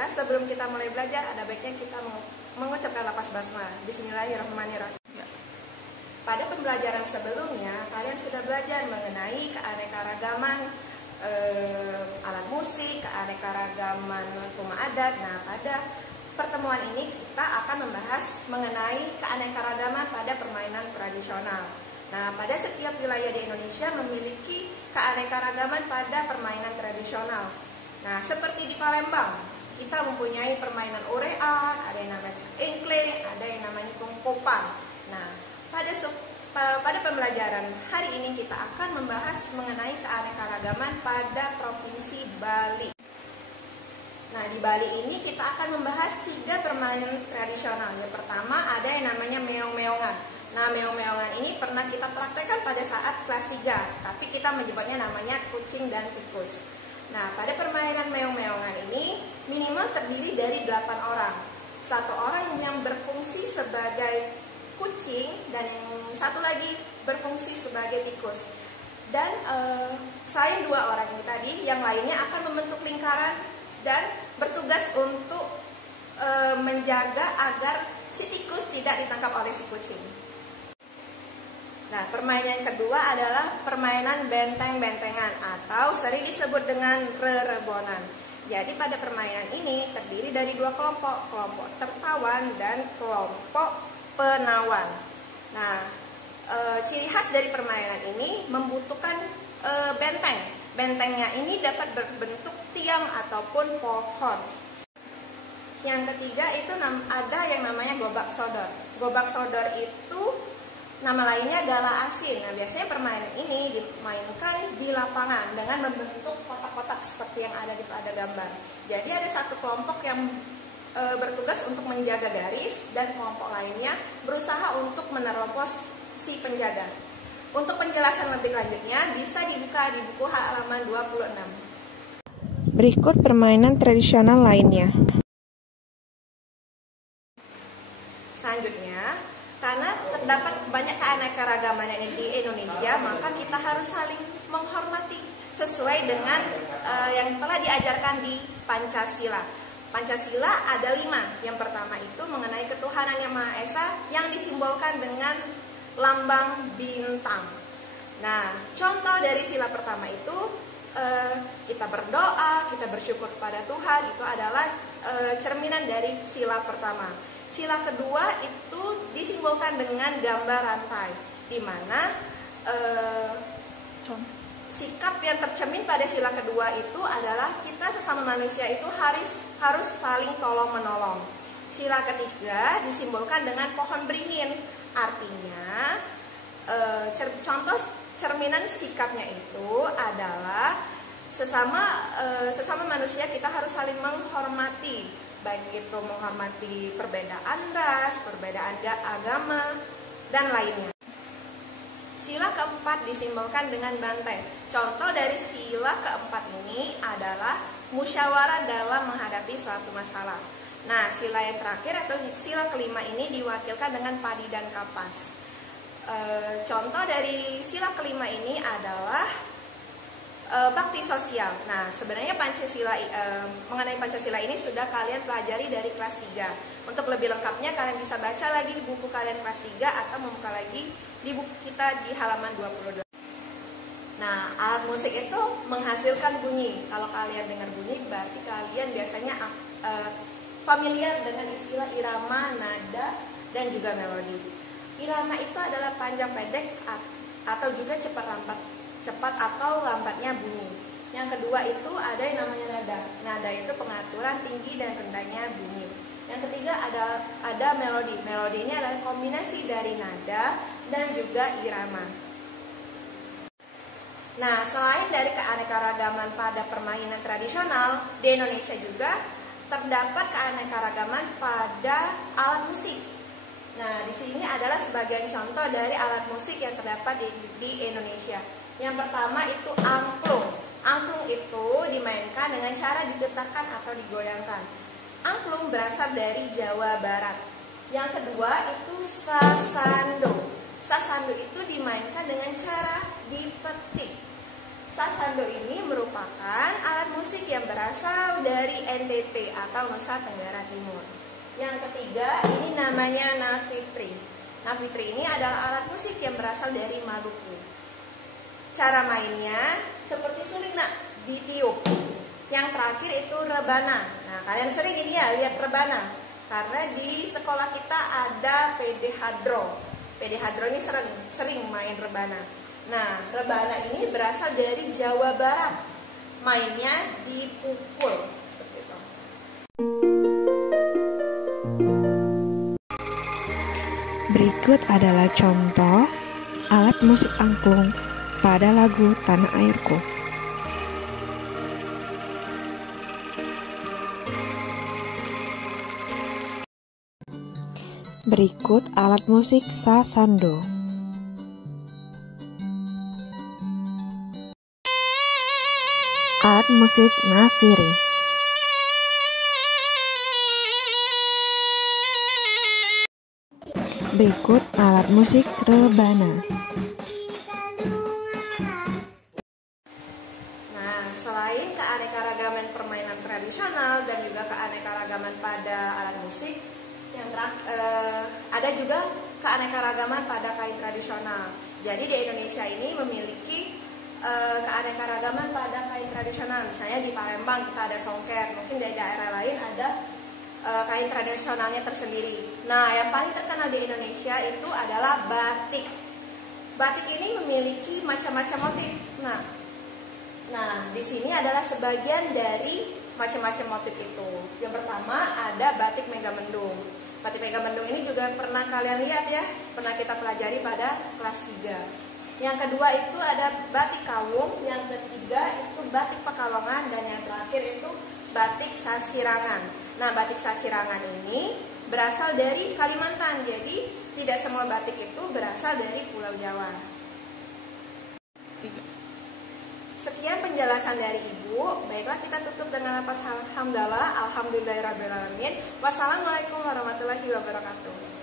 kelas, sebelum kita mulai belajar, ada baiknya kita mengucapkan lafaz basmalah. Bismillahirrahmanirrahim. Pada pembelajaran sebelumnya, kalian sudah belajar mengenai keanekaragaman alat musik, keanekaragaman rumah adat. Nah, pada pertemuan ini kita akan membahas mengenai keanekaragaman pada permainan tradisional. Nah, pada setiap wilayah di Indonesia memiliki keanekaragaman pada permainan tradisional. Nah, seperti di Palembang, kita mempunyai permainan orean, ada yang namanya engkleng, ada yang namanya tungkopan. Nah, pada pembelajaran hari ini kita akan membahas mengenai keanekaragaman pada Provinsi Bali. Nah, di Bali ini kita akan membahas 3 permainan tradisional. Yang pertama ada yang namanya meong-meongan. Nah, meong-meongan ini pernah kita praktekkan pada saat kelas 3, tapi kita menyebutnya namanya kucing dan tikus. Nah, pada permainan meong-meongan ini minimal terdiri dari 8 orang. 1 orang yang berfungsi sebagai kucing dan yang satu lagi berfungsi sebagai tikus. Dan selain 2 orang ini tadi, yang lainnya akan membentuk lingkaran dan bertugas untuk menjaga agar si tikus tidak ditangkap oleh si kucing. Nah, permainan kedua adalah permainan benteng-bentengan atau sering disebut dengan rerebonan. Jadi pada permainan ini terdiri dari 2 kelompok, kelompok tertawan dan kelompok penawan. Nah, ciri khas dari permainan ini membutuhkan benteng. Bentengnya ini dapat berbentuk tiang ataupun pohon. Yang ketiga itu ada yang namanya gobak sodor. Gobak sodor itu nama lainnya gala asin. Nah, biasanya permainan ini dimainkan di lapangan dengan membentuk kotak-kotak seperti yang ada pada gambar. Jadi ada satu kelompok yang bertugas untuk menjaga garis dan kelompok lainnya berusaha untuk menerobos si penjaga. Untuk penjelasan lebih lanjutnya bisa dibuka di buku halaman 26. Berikut permainan tradisional lainnya. Selanjutnya, karena terdapat banyak keanekaragaman di Indonesia, maka kita harus saling menghormati sesuai dengan yang telah diajarkan di Pancasila. Pancasila ada 5. Yang pertama itu mengenai ketuhanan Yang Maha Esa yang disimbolkan dengan lambang bintang. Nah, contoh dari sila pertama itu kita berdoa, kita bersyukur kepada Tuhan, itu adalah cerminan dari sila pertama. Sila kedua itu disimbolkan dengan gambar rantai, di mana sikap yang tercermin pada sila kedua itu adalah kita sesama manusia itu harus saling tolong menolong. Sila ketiga disimbolkan dengan pohon beringin, artinya contoh cerminan sikapnya itu adalah sesama manusia kita harus saling menghormati, baik itu menghormati perbedaan ras, perbedaan agama, dan lainnya. Sila keempat disimbolkan dengan banteng. Contoh dari sila keempat ini adalah musyawarah dalam menghadapi suatu masalah. Nah, sila yang terakhir atau sila kelima ini diwakilkan dengan padi dan kapas. Contoh dari sila kelima ini adalah bakti sosial. Nah, sebenarnya mengenai Pancasila ini sudah kalian pelajari dari kelas 3. Untuk lebih lengkapnya kalian bisa baca lagi di buku kalian kelas 3 atau membuka lagi di buku kita di halaman 28. Nah, alat musik itu menghasilkan bunyi. Kalau kalian dengar bunyi berarti kalian biasanya familiar dengan istilah irama, nada, dan juga melodi. Irama itu adalah panjang pendek atau juga cepat atau lambatnya bunyi. Yang kedua itu ada yang namanya nada. Nada itu pengaturan tinggi dan rendahnya bunyi. Yang ketiga ada melodi. Melodi ini adalah kombinasi dari nada dan juga irama. Nah, selain dari keanekaragaman pada permainan tradisional, di Indonesia juga terdapat keanekaragaman pada alat musik. Nah, di sini adalah sebagian contoh dari alat musik yang terdapat di Indonesia. Yang pertama itu angklung. Angklung itu dimainkan dengan cara digetarkan atau digoyangkan. Angklung berasal dari Jawa Barat. Yang kedua itu sasando. Sasando itu dimainkan dengan cara dipetik. Sasando ini merupakan alat musik yang berasal dari NTT atau Nusa Tenggara Timur. Yang ketiga, ini namanya navitri. Navitri ini adalah alat musik yang berasal dari Maluku. Cara mainnya seperti suling nak ditiup. Yang terakhir itu rebana. Nah, kalian sering ini ya lihat rebana. Karena di sekolah kita ada PD Hadro. PD Hadro ini sering main rebana. Nah, rebana ini berasal dari Jawa Barat. Mainnya dipukul seperti itu. Berikut adalah contoh alat musik angklung pada lagu Tanah Airku. Berikut alat musik sasando. Alat musik naviri. Berikut alat musik rebana. Nah, selain keanekaragaman permainan tradisional dan juga keanekaragaman pada alat musik, ada juga keanekaragaman pada kain tradisional. Jadi di Indonesia ini memiliki keanekaragaman pada kain tradisional. Misalnya di Palembang kita ada songket, mungkin di daerah lain ada kain tradisionalnya tersendiri. Nah, yang paling terkenal di Indonesia itu adalah batik. Batik ini memiliki macam-macam motif. Nah, di sini adalah sebagian dari macam-macam motif itu. Yang pertama ada batik Megamendung. Batik Megamendung ini juga pernah kalian lihat ya, pernah kita pelajari pada kelas 3. Yang kedua itu ada batik Kawung, yang ketiga itu batik Pekalongan, dan yang terakhir itu batik Sasirangan. Nah, batik Sasirangan ini berasal dari Kalimantan, jadi tidak semua batik itu berasal dari Pulau Jawa. Sekian penjelasan dari Ibu. Baiklah, kita tutup dengan lafaz hamdalah. Alhamdulillahirabbil alamin. Wassalamualaikum warahmatullahi wabarakatuh.